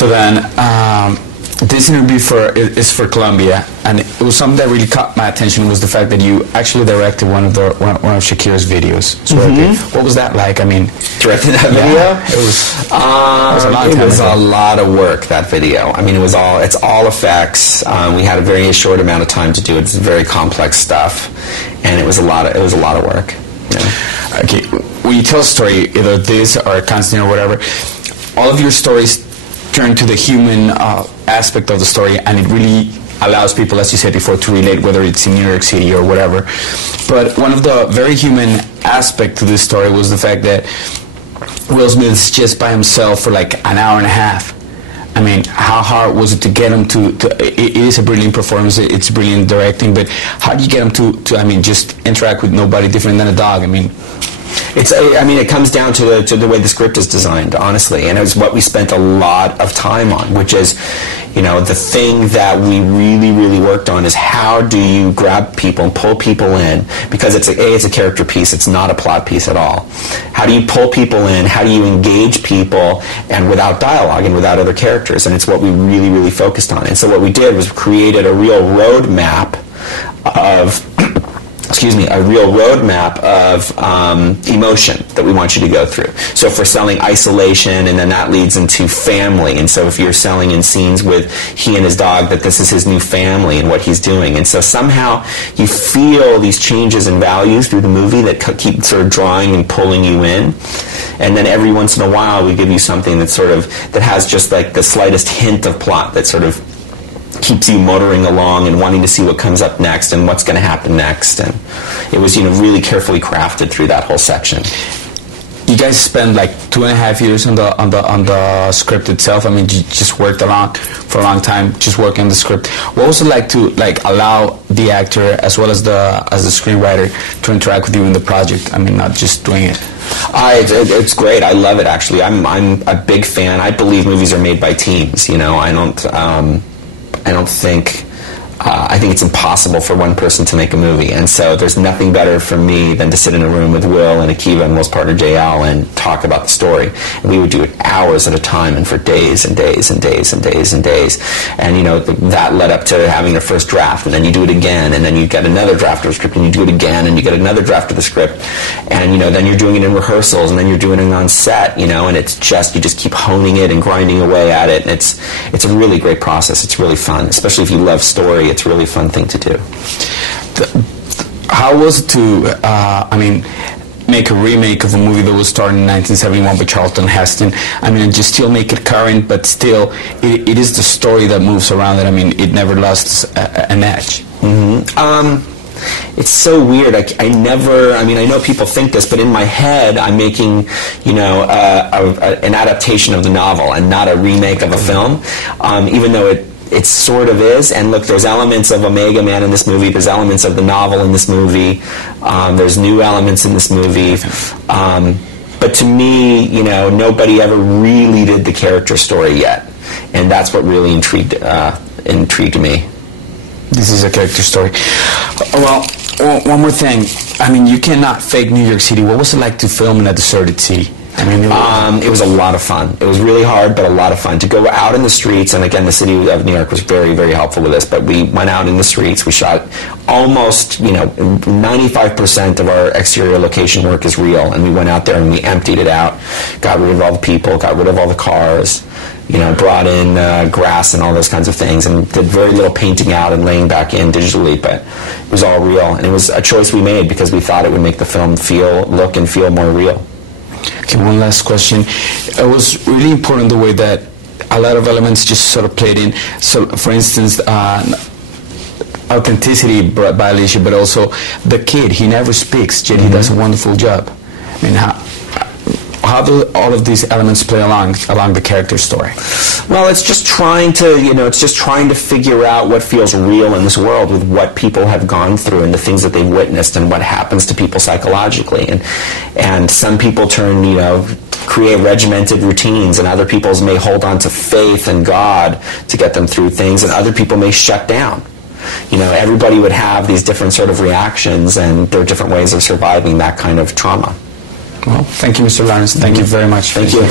So then, this interview is for Colombia, and it was something that really caught my attention was the fact that you actually directed one of Shakira's videos. So what was that like? I mean, directing that video? It was a lot of work, that video. I mean, it's all effects. We had a very short amount of time to do it. It's very complex stuff, and it was a lot of work. Yeah. Okay, when you tell a story, either this or Constantine or whatever, all of your stories turn to the human aspect of the story, and it really allows people, as you said before, to relate, whether it's in New York City or whatever. But one of the very human aspect to this story was the fact that Will Smith is just by himself for like an hour and a half. I mean, how hard was it to get him to it is a brilliant performance, it's brilliant directing, but how do you get him to I mean, just interact with nobody different than a dog? I mean, it comes down to the way the script is designed, honestly, and it was what we spent a lot of time on, which is, the thing that we really, really worked on is how do you grab people and pull people in, because it's a character piece, it's not a plot piece at all. How do you pull people in, how do you engage people, and without dialogue and without other characters, and it's what we really, really focused on. And so what we did was created a real roadmap of emotion that we want you to go through. So if we're selling isolation, and then that leads into family, and so if you're selling in scenes with he and his dog, that this is his new family and what he's doing, and so somehow you feel these changes in values through the movie that keep sort of drawing and pulling you in, and then every once in a while we give you something that has just like the slightest hint of plot that sort of keeps you motoring along and wanting to see what comes up next and what's going to happen next. And it was, really carefully crafted through that whole section. You guys spent like 2.5 years on the script itself. I mean, you just worked for a long time, just working on the script. What was it like to allow the actor as well as the screenwriter to interact with you in the project? I mean, not just doing it. It's great. I love it, actually. I'm a big fan. I believe movies are made by teams. I think it's impossible for one person to make a movie, and so there's nothing better for me than to sit in a room with Will and Akiva and Will's partner JL and talk about the story. And we would do it hours at a time and for days and days and days and days and days. And that led up to having a first draft, and then you do it again, and then you get another draft of the script, and you do it again, and you get another draft of the script, and then you're doing it in rehearsals, and then you're doing it on set, and it's just, you just keep honing it and grinding away at it, and it's a really great process. It's really fun, especially if you love story. It's a really fun thing to do. How was it to, make a remake of a movie that was started in 1971 by Charlton Heston? I mean, and just still make it current, but still, it is the story that moves around it. I mean, it never lost an edge. It's so weird. I know people think this, but in my head, I'm making, an adaptation of the novel and not a remake of a film, even though it sort of is. And look, there's elements of Omega Man in this movie, there's elements of the novel in this movie, there's new elements in this movie, but to me, nobody ever really did the character story yet, and that's what really intrigued me. This is a character story. Well, one more thing. I mean, you cannot fake New York City. What was it like to film in a deserted city? I mean, it was a lot of fun. It was really hard, but a lot of fun. To go out in the streets, and again, the city of New York was very, very helpful with this, but we went out in the streets. We shot almost, 95% of our exterior location work is real, and we went out there and we emptied it out, got rid of all the people, got rid of all the cars, brought in grass and all those kinds of things, and did very little painting out and laying back in digitally, but it was all real, and it was a choice we made because we thought it would make the film look and feel more real. Okay, one last question. It was really important the way that a lot of elements just sort of played in. So, for instance, authenticity brought by Alicia, but also the kid. He never speaks, yet he does a wonderful job. I mean, how do all of these elements play along the character story? Well, it's just trying to figure out what feels real in this world with what people have gone through and the things that they've witnessed and what happens to people psychologically. And some people create regimented routines, and other people may hold on to faith and God to get them through things, and other people may shut down. Everybody would have these different sort of reactions, and there are different ways of surviving that kind of trauma. Well, thank you, Mr. Lawrence. Thank you very much. Thank you.